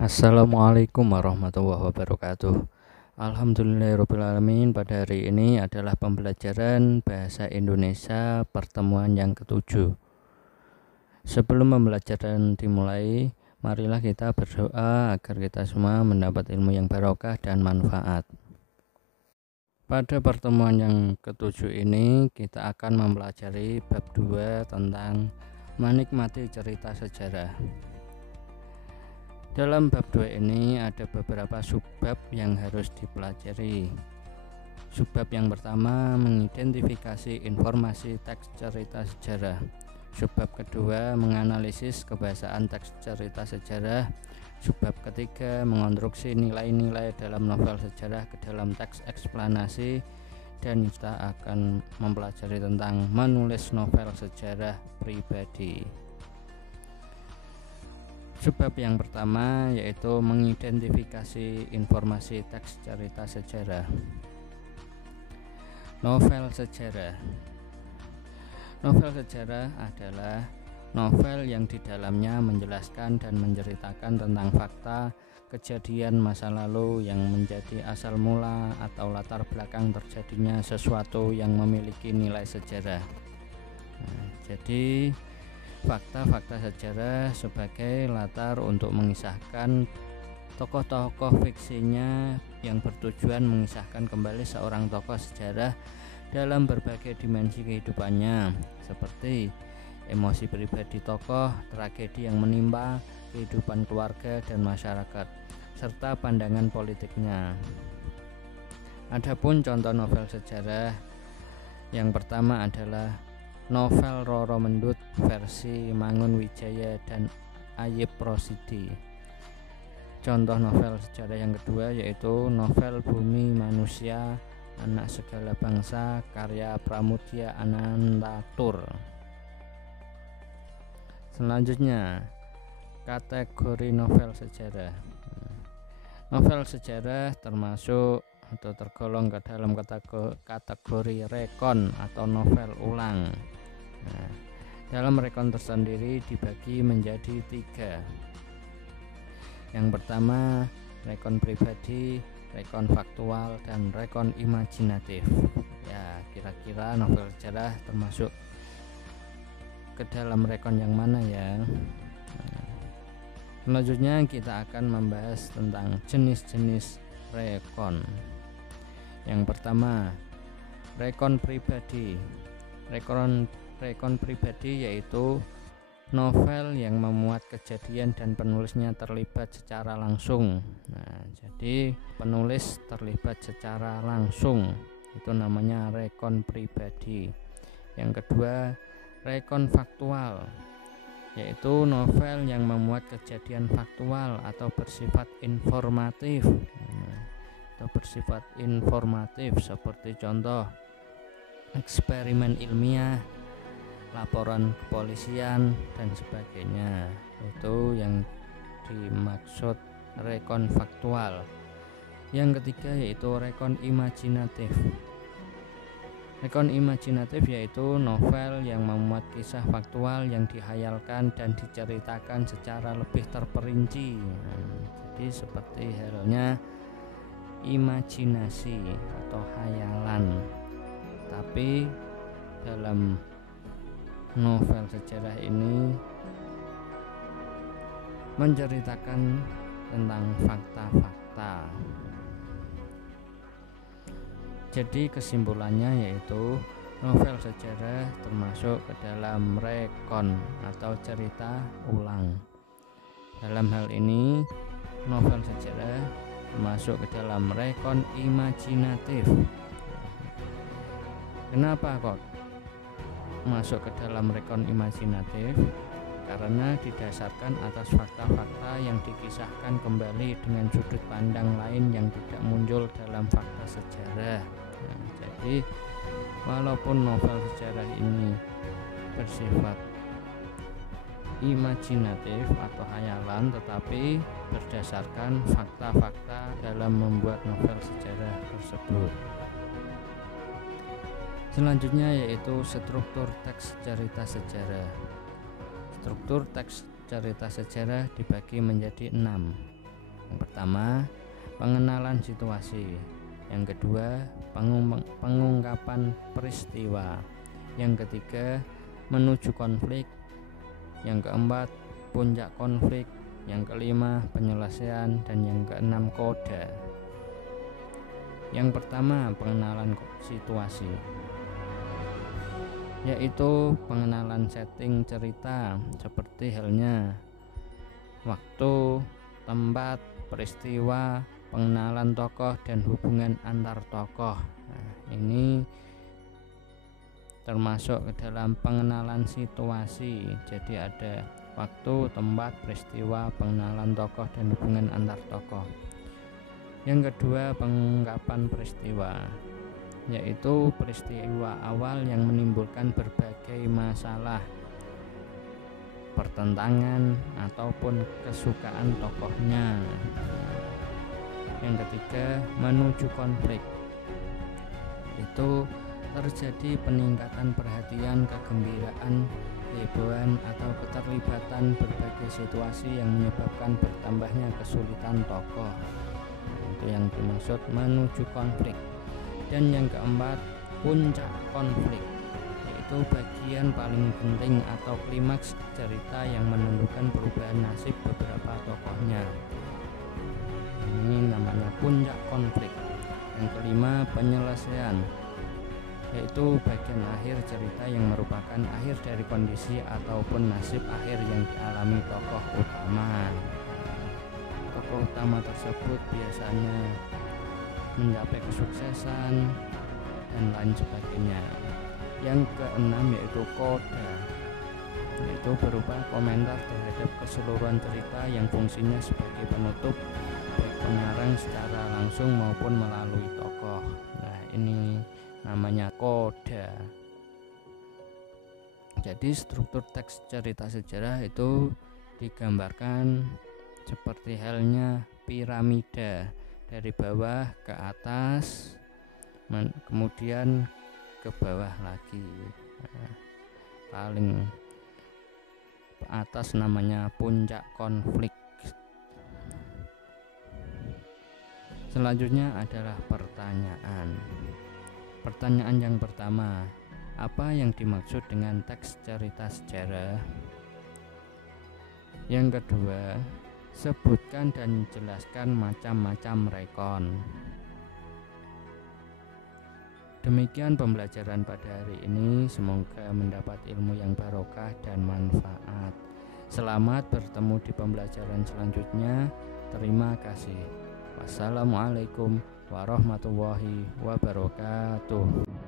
Assalamualaikum warahmatullahi wabarakatuh. Alhamdulillahirrabbilalamin. Pada hari ini adalah pembelajaran bahasa Indonesia pertemuan yang ketujuh. Sebelum pembelajaran dimulai, marilah kita berdoa agar kita semua mendapat ilmu yang barokah dan manfaat. Pada pertemuan yang ketujuh ini kita akan mempelajari bab 2 tentang menikmati cerita sejarah. Dalam bab 2 ini ada beberapa subbab yang harus dipelajari. Subbab yang pertama mengidentifikasi informasi teks cerita sejarah. Subbab kedua menganalisis kebahasaan teks cerita sejarah. Subbab ketiga mengonstruksi nilai-nilai dalam novel sejarah ke dalam teks eksplanasi. Dan kita akan mempelajari tentang menulis novel sejarah pribadi. Subbab yang pertama yaitu mengidentifikasi informasi teks cerita sejarah. Novel sejarah. Novel sejarah adalah novel yang di dalamnya menjelaskan dan menceritakan tentang fakta kejadian masa lalu yang menjadi asal mula atau latar belakang terjadinya sesuatu yang memiliki nilai sejarah. Jadi fakta-fakta sejarah sebagai latar untuk mengisahkan tokoh-tokoh fiksinya yang bertujuan mengisahkan kembali seorang tokoh sejarah dalam berbagai dimensi kehidupannya, seperti emosi pribadi tokoh, tragedi yang menimpa, kehidupan keluarga dan masyarakat, serta pandangan politiknya. Adapun contoh novel sejarah yang pertama adalah novel Roro Mendut versi Mangun Wijaya dan Ayip Rosidi. Contoh novel sejarah yang kedua yaitu novel Bumi Manusia Anak Segala Bangsa karya Pramudia Anantatur. Selanjutnya, kategori novel sejarah. Novel sejarah termasuk atau tergolong ke dalam kategori rekon atau novel ulang. Dalam rekon tersendiri dibagi menjadi 3. Yang pertama, rekon pribadi, rekon faktual, dan rekon imajinatif. Ya, kira-kira novel sejarah termasuk ke dalam rekon yang mana ya? Selanjutnya kita akan membahas tentang jenis-jenis rekon. Yang pertama, rekon pribadi. Rekon pribadi yaitu novel yang memuat kejadian dan penulisnya terlibat secara langsung. Jadi penulis terlibat secara langsung, itu namanya rekon pribadi. Yang kedua, rekon faktual, yaitu novel yang memuat kejadian faktual atau bersifat informatif. Seperti contoh eksperimen ilmiah, laporan kepolisian dan sebagainya. Itu yang dimaksud rekon faktual. Yang ketiga yaitu rekon imajinatif. Rekon imajinatif yaitu novel yang memuat kisah faktual yang dihayalkan dan diceritakan secara lebih terperinci. Jadi seperti halnya imajinasi atau hayalan. Tapi dalam novel sejarah ini menceritakan tentang fakta-fakta. Jadi kesimpulannya yaitu novel sejarah termasuk ke dalam rekon atau cerita ulang. Dalam hal ini novel sejarah masuk ke dalam rekon imajinatif. Kenapa kok masuk ke dalam rekon imajinatif? Karena didasarkan atas fakta-fakta yang dikisahkan kembali dengan sudut pandang lain yang tidak muncul dalam fakta sejarah. Jadi walaupun novel sejarah ini bersifat imajinatif atau hayalan, tetapi berdasarkan fakta-fakta dalam membuat novel sejarah tersebut. Selanjutnya yaitu struktur teks cerita sejarah. Struktur teks cerita sejarah dibagi menjadi 6. Yang pertama, pengenalan situasi. Yang kedua, pengungkapan peristiwa. Yang ketiga, menuju konflik. Yang keempat, puncak konflik. Yang kelima, penyelesaian. Dan yang keenam, koda. Yang pertama, pengenalan situasi, yaitu pengenalan setting cerita seperti halnya waktu, tempat, peristiwa, pengenalan tokoh dan hubungan antar tokoh. Nah, ini termasuk ke dalam pengenalan situasi. Jadi ada waktu, tempat, peristiwa, pengenalan tokoh dan hubungan antar tokoh. Yang kedua, pengungkapan peristiwa, yaitu peristiwa awal yang menimbulkan berbagai masalah, pertentangan ataupun kesukaan tokohnya. Yang ketiga, menuju konflik, itu terjadi peningkatan perhatian, kegembiraan, kehebohan atau keterlibatan berbagai situasi yang menyebabkan bertambahnya kesulitan tokoh. Itu yang dimaksud menuju konflik. Dan yang keempat, puncak konflik, yaitu bagian paling penting atau klimaks cerita yang menentukan perubahan nasib beberapa tokohnya. Ini namanya puncak konflik. Yang kelima, penyelesaian, yaitu bagian akhir cerita yang merupakan akhir dari kondisi ataupun nasib akhir yang dialami tokoh utama. Tokoh utama tersebut biasanya mencapai kesuksesan dan lain sebagainya. Yang keenam yaitu koda, yaitu berupa komentar terhadap keseluruhan cerita yang fungsinya sebagai penutup baik pengarang secara langsung maupun melalui tokoh. Nah, ini namanya koda. Jadi struktur teks cerita sejarah itu digambarkan seperti halnya piramida, dari bawah ke atas, kemudian ke bawah lagi. Nah, paling atas namanya puncak konflik. Selanjutnya adalah pertanyaan. Pertanyaan yang pertama, apa yang dimaksud dengan teks cerita sejarah? Yang kedua, sebutkan dan jelaskan macam-macam rekon. Demikian pembelajaran pada hari ini, semoga mendapat ilmu yang barokah dan manfaat. Selamat bertemu di pembelajaran selanjutnya. Terima kasih. Wassalamualaikum warahmatullahi wabarakatuh.